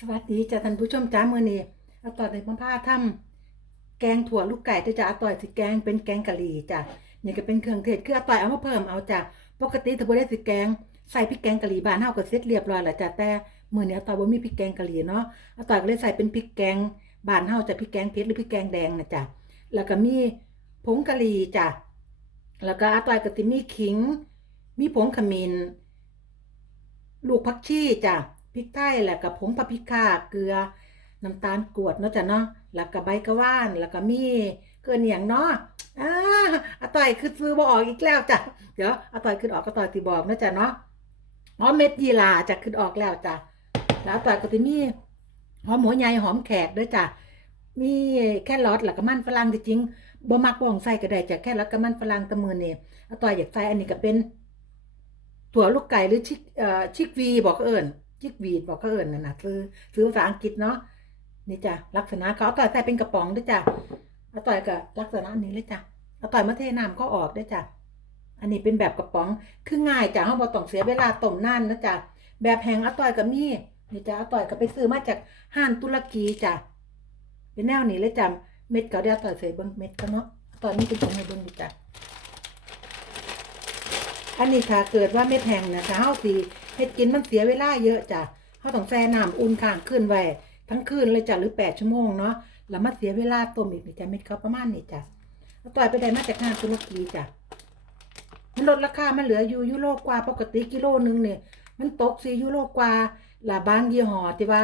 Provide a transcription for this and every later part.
สวัสดีจ้าท่านผู้ชมจ้ามือนี้อาต่อยในมาพาทำแกงถั่วลูกไก่ที่จะอาต่อยสิแกงเป็นแกงกะหรี่จ้ะนี่ก็เป็นเครื่องเทศคืออาต่อยเอามาเพิ่มเอาจ้ะปกติถ้าบ่ได้สิแกงใส่พริกแกงกะหรี่บ้านเฮาก็เสร็จเรียบร้อยแล้วจ้ะแต่มื้อนี้อาต่อยบ่มีพริกแกงกะหรี่เนาะอาต่อยก็เลยใส่เป็นพริกแกงบ้านเฮาจะพริกแกงเผ็ดหรือพริกแกงแดงนะจ้ะแล้วก็มีผงกะหรี่จ้ะแล้วก็อาต่อยก็สิมีขิง มีผงขมิ้นลูกผักชีจ้ะ พริกไทยแล้วก็ผงปาปริก้าเกลือน้ำตาลกรวดเนาะจ้ะเนาะแล้วก็ใบกระว่านแล้วก็มีเกลือเหนียงเนาะอ่าอาต่อยคือซื้อบ่ออกอีกแล้วจ้ะเดี๋ยวอาต่อยขึ้นออกก็ต่อยสิบอกนะจ้ะเนาะอ๋อเม็ดยีราจะขึ้นออกแล้วจ้ะแล้วต่อยก็สิมีหอมหัวใหญ่หอมแขกด้วยจ้ะมีแครอทแล้วก็มันฝรั่งจริงบ่มักบ่องใส่ก็ได้จ้ะแค่แล้วก็มันฝรั่งตะมือนี่ยอาต่อยอยากใส่อันนี้ก็เป็น ถั่วลูกไก่หรือชิกเอ่อชิกวีบอกเอิญ ชิกวีดบอกเขาเอิญนั่นนะซื้อซื้อภาษาอังกฤษเนาะนี่จ้ะลักษณะเขาเอาต่อยใส่เป็นกระป๋องด้วยจ้ะเอาต่อยกับลักษณะนี้เลยจ้ะเอาต่อยมาเทน้ำก็ออกด้วยจ้ะอันนี้เป็นแบบกระป๋องคือง่ายจ้ะเขาบอกต้องเสียเวลาต้มนานนะจ้ะแบบแห้งเอาต่อยกับมีนี่จ้ะเอาต่อยก็ไปซื้อมาจากห้างตุรกีจ้ะเป็นแนวนี้เลยจ้ะเม็ดเขาเดียวต่อยใส่เบิ้งเม็ดเขาเนาะเอาต่อยนี่เป็นของให้เบิ้งดีจ้ะอันนี้ถ้าเกิดว่าเม็ดแหงนะถ้าเฮาสิ เฮ็ดกินมันเสียเวลาเยอะจ้ะเฮาต้องแช่น้ำอุ่นข้างคืนไว้ทั้งคืนเลยจ้ะหรือ8ชั่วโมงเนาะแล้วมาเสียเวลาต้มอีกนี่จ้ะเม็ดเขาประมาณนี้จ้ะเอาต่อยไปได้มาจากงานตุรกีจ้ะมันลดราคามันเหลืออยู่ยูโรกว่าปกติกิโลนึงเนี่ยมันตก4ยูโรกว่าละบางยี่ห้อที่ว่า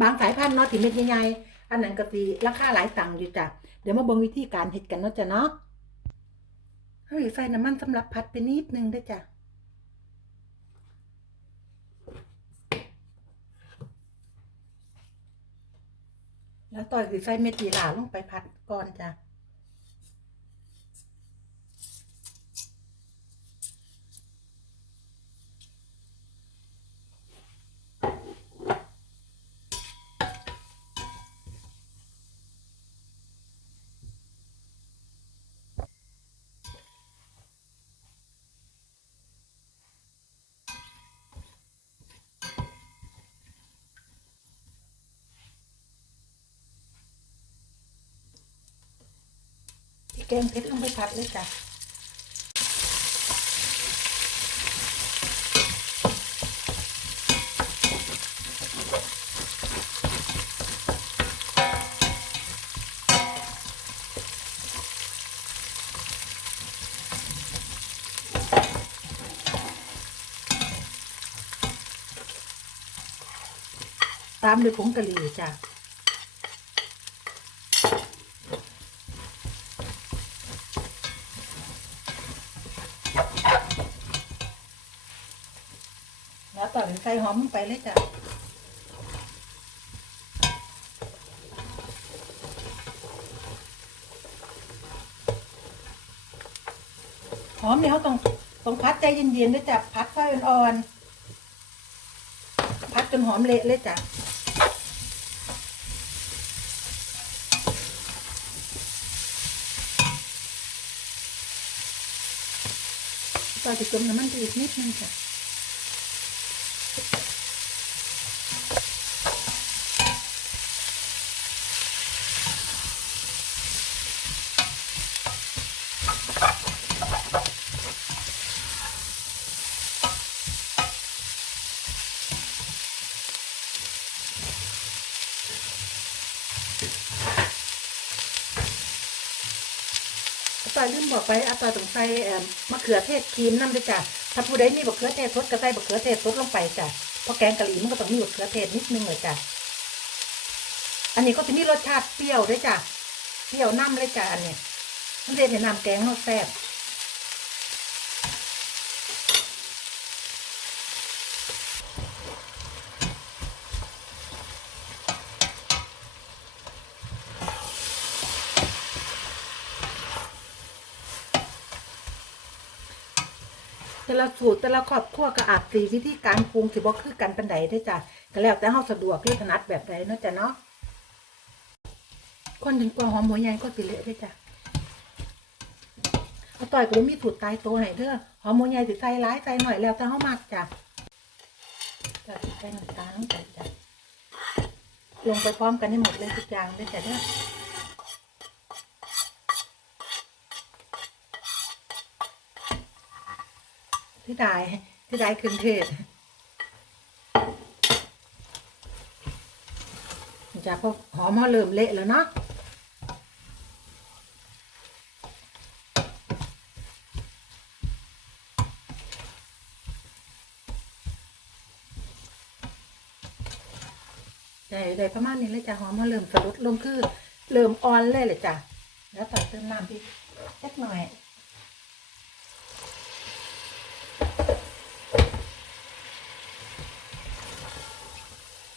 บางสายพันธุ์เนาะที่เม็ดใหญ่ๆอันนั้นก็สิราคาหลายตังค์อยู่จ้ะเดี๋ยวมาเบิ่งวิธีการเฮ็ดกันเนาะจ้ะเนาะเฮ้ยใส่น้ำมันสำหรับผัดไปนิดนึงได้จ้ะ แล้วต่อยสีใส่เม็ดจีหร่าลงไปผัดก่อนจ้ะ แกงเพชรลงไปผัดเลยจ้ะตามด้วยผงกะหรี่จ้ะ ต่อใส่หอมลงไปเลยจ้ะหอมเนี่ยเขาต้องต้องพัดใจเย็นๆด้วยจ้ะพัดไฟอ่อนๆพัดจนหอมเละเลยจ้ะต่อจะจมน้ำมันไปอีกนิดนึงจ้ะ อาลืมบอกไปอาตอยต้องใส่มะเขือเทศครีมน้ำด้วยจ้ะถ้าผู้ใดมีมะเขือเทศสดก็ใส่มะเขือเทศสดลงไปจ้ะเพราะแกงกะหรี่มันก็ต้องมีมะเขือเทศนิดนึงเลยจ้ะอันนี้ก็จะมีรสชาติเปรี้ยวด้วยจ้ะเปรี้ยวน้ำเลยจ้ะอันนี้ มันเรียกในน้ำแกงเนอแซ่บแต่ละสูตรแต่ละครอบครัวก็อาจสีวิธีการปรุงสิบ่คือกันปันใดได้จ้ะก็แล้วแต่เฮาสะดวกที่ถนัดแบบใดเนาะจ้ะเนาะคนถึงกว่าหอมหัวใหญ่ก็สิเละได้จ้ะ เอาต่อยก็มีสูตรตายตัวให้เด้อหอมหัวใหญ่สิใส่หลายใส่หน่อยแล้วแต่เฮามักจ้ะจ้ะใส่น้ำตาลลงไปจ้ะลงไปพร้อมกันให้หมดเลยทุกอย่างเลยจ้ะเด้อที่ได้ที่ได้ครื่องเทศจ้ะพอหอมเขาเริ่มเละแล้วเนาะ ได้ได้ประมาณนี้เลยจ้ะหอมเขาเริ่มสลุดลงคือเริ่มอ่อนเลยเลยจ้ะแล้วต่อเติมน้ำพี่เล็กหน่อย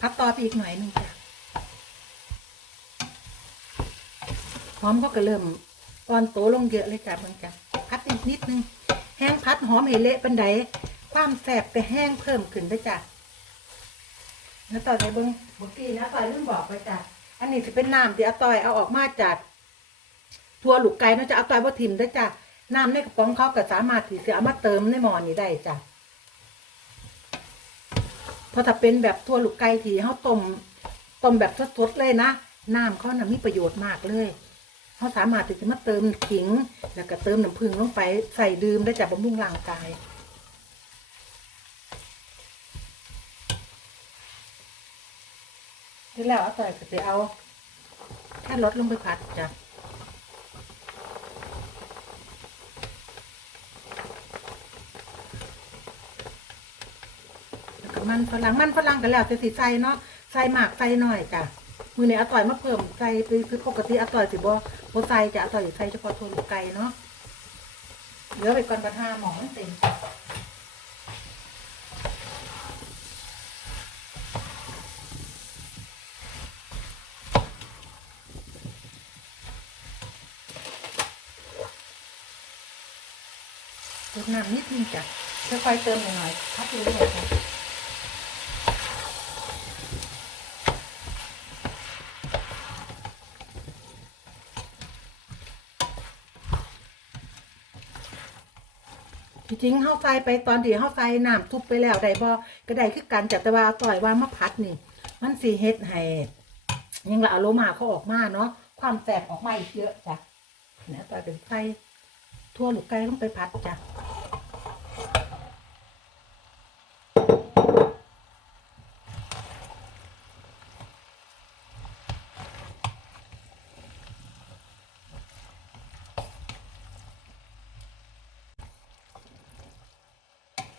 พักต่อไปอีกหน่อยหนึงจ้ะหอมเขาก็เริ่มอ่อนโตลงเยอะเลยจ้ะเบิ่งจ้ะพัดอีกนิดนึงแห้งพัดหอมให้เละปันไดความแสบก็แห้งเพิ่มขึ้นด้วยจ้ะ แล้วต่อไปเบิ้งเมื่อกี้นะต่อยลืมบอกไปจ้ะอันนี้จะเป็นน้ำที่อาต่อยเอาออกมาจากทัวหลูกไก่เนาะจะเอาต่อยบ่ทิมได้จ้ะน้ำในกระป๋องเขาก็สามารถที่จะเอามาเติมในหม้อนี้ได้จ้ะเพราะถ้าเป็นแบบทัวหลูกไก่ที่เขาต้มต้มแบบสดๆเลยนะน้ำเขาน่ะมีประโยชน์มากเลยเขาสามารถที่จะมาเติมขิง แล้วก็เติมน้ำผึ้งลงไปใส่ดื่มได้จากบำรุงร่างกาย ที่แล้วเอาต่อยก็ไปเอาแค่ลดลงไปผัดจ้ะมันฝรั่งมันฝรั่งกันแล้วแต่สิใส่เนาะใส่หมากใส่หน่อยจ้ะมือเนี้อาต่อยมาเพิ่มใส่ไปคือปกติอาต่อยสิบ่บ่ใส่จะอาต่อยใส่เฉพาะถั่วลูกไก่เนาะเหลือไปก่อนปัญหาหมอมันเต็ม เติมน้ำนิดนึงจ้ะค่อยๆเติมหน่อยๆพักดูหน่อยค่ะจริงเฮาใส่ไปตอนที่เฮาใส่น้ำทุบไปแล้วได้บ่ก็ได้คือกันจัดแต่ว่าต่อยว่ามาพัดนี่ มันสิเฮ็ดให้ยังละอารมาเขาออกมาเนาะความแสบออกมาอีกเยอะจ้ะเนี่ยต่อยเป็นไฟ ทั่วลูกไก่ลงไปพัดจ้ะ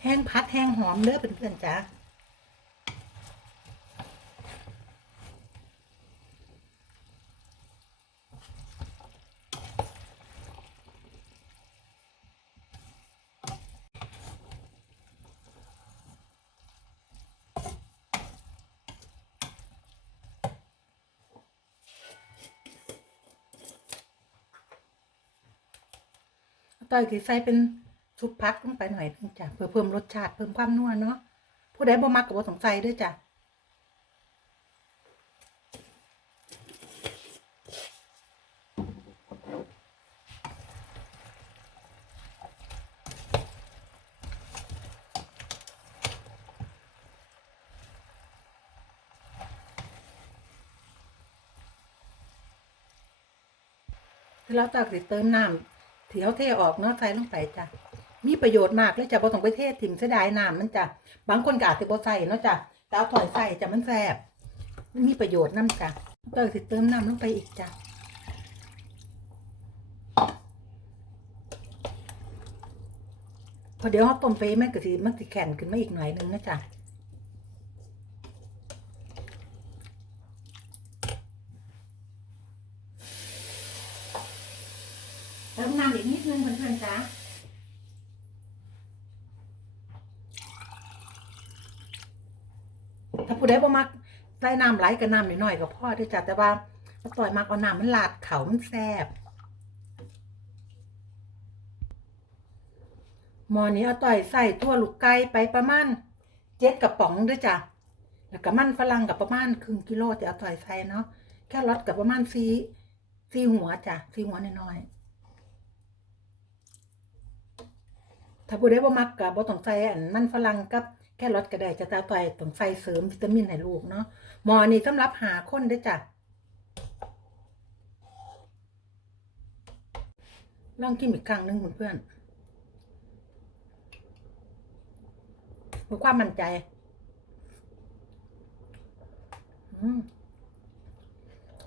แห้งพัดแห้งหอมเด้อเพื่อนๆจ้า ต่อยคือใส่เป็นซุปพักลงไปหน่อยนึงจ้ะเพื่อเพิ่มรสชาติเพิ่มความนัวเนาะผู้ใดบ่มักก็บ่ต้องใส่เด้วยจ้ะแล้วตักสิเติมน้ำ ที่เขาเทออกเนาะใส่ลงไปจ้ะมีประโยชน์มากเลยจ้ะบ่ต้องไปเทถิ่มเสียดายน้ำมันจ้ะบางคนก็อาจจะบ่ใส่เนาะจ้ะแต่เอาถอยใส่จ้ะมันแซ่บมันมีประโยชน์นํจ้ะเติมสิเติมน้ำลงไปอีกจ้ะพอเดี๋ยวเขาต้มไปมันก็สิมันสิแข็งขึ้นมาอีกหน่อยนึงนะจ้ะ เติมน้ำอีกนิดนึงเพื่อนๆจ้ะ ถ้าผู้ใดบ่มักใส่น้ำไหลกับน้ำน้อยๆก็พอเด้จ้ะแต่ว่าถ้าต่อยมักเอาน้ำมันลาดเขามันแซ่บหมอนี้เอาต่อยใส่ทั่วลูกไก่ไปประมาณเจ็ดกระป๋องด้วยจ้ะแล้วก็มันฝรั่งกับประมาณครึ่งกิโลจะเอาต่อยใส่เนาะแค่รสกับประมาณสี่สี่หัวจ้ะสี่หัวน้อยๆถ้าผู้ใดบ่มักก็บ่ต้องใส่อันมันฝรั่งกับ แค่รสก็ได้จะตาต่อยต้องใส่เสริมวิตามินให้ลูกเนาะหมอนี่สำหรับหาคนเด้จ้ะลองกินอีกครั้งนึงเพื่อนๆเพื่อความมั่นใจ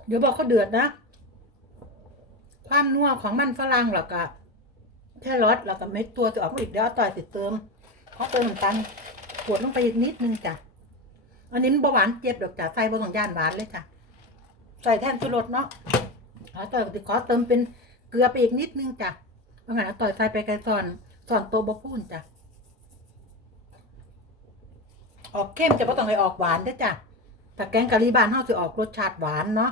เดี๋ยวบอกเขาเดือดนะ ความนัวของมันฝรั่งแล้วก็แค่รสแล้วก็เม็ดตัวจะออกมาอีกเดี๋ยวต่อยติดเติมเขาเติมน้ำตาล ขวดลงไปอีกนิดนึงจ้ะ อันนี้มันบาหวานเจ็บดอกจ้ะใส่บนของย่านหวานเลยจ้ะ ใส่แทนชูรสเนาะเอาต่อยติขอเติมเป็นเกลือไปอีกนิดนึงจ้ะบางอย่างเอาต่อยใส่ไปไกลซอนซอนโตบะพูนจ้ะ ออกเข้มจะไม่ต้องให้ออกหวานด้อจ้ะแต่แกงกะหรี่บ้านเฮาสิออกรสชาติหวานเนาะ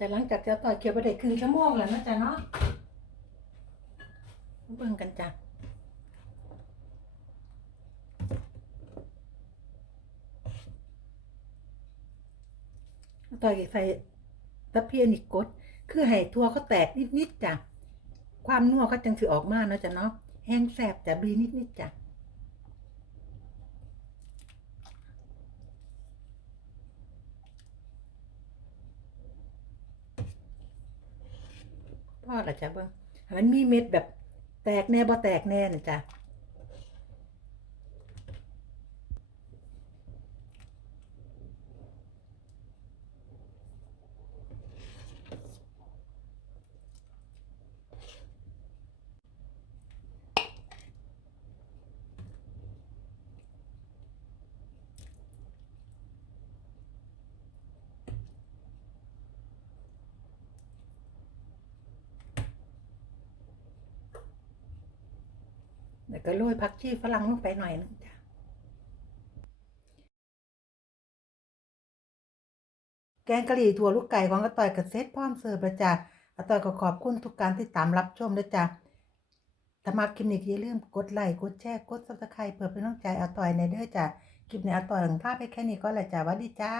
แต่หลังจากจะต่อยเคียวไปได้ครึ่งชั่วโมงแล้วนะจ๊ะเนาะเบิ่งกันจ้ะต่อยใส่ตะเพียนอีกกดคือให้ทั่วเขาแตกนิดๆจ้ะ ความนัวเขาจังสิออกมาเนาะจ้ะเนาะ แห้งแสบจ้ะบีนิดๆจ้ะ พ่อละจ้ะเบิ้งมันมีเม็ดแบบแตกแน่บ่แตกแน่นะจ้ะ แล้วก็โรยผักชีฝรั่งลงไปหน่อยนึงจ้ะแกงกะหรี่ถั่วลูกไก่ของอาต่อยกับเซตพร้อมเสิร์ฟแล้วจ้ะอาต่อยก็ขอบคุณทุกการติดตามรับชมด้วยจ้ะถ้ามาคลิปนี้ก็อย่าลืมกดไลค์กดแชร์กดซับสไครป์เพื่อเป็นกำลังใจอาต่อยในเด้อจ้ะคลิปนี้อาต่อยของภาพไปแค่นี้ก็แหละจ้ะวัสดีจ้า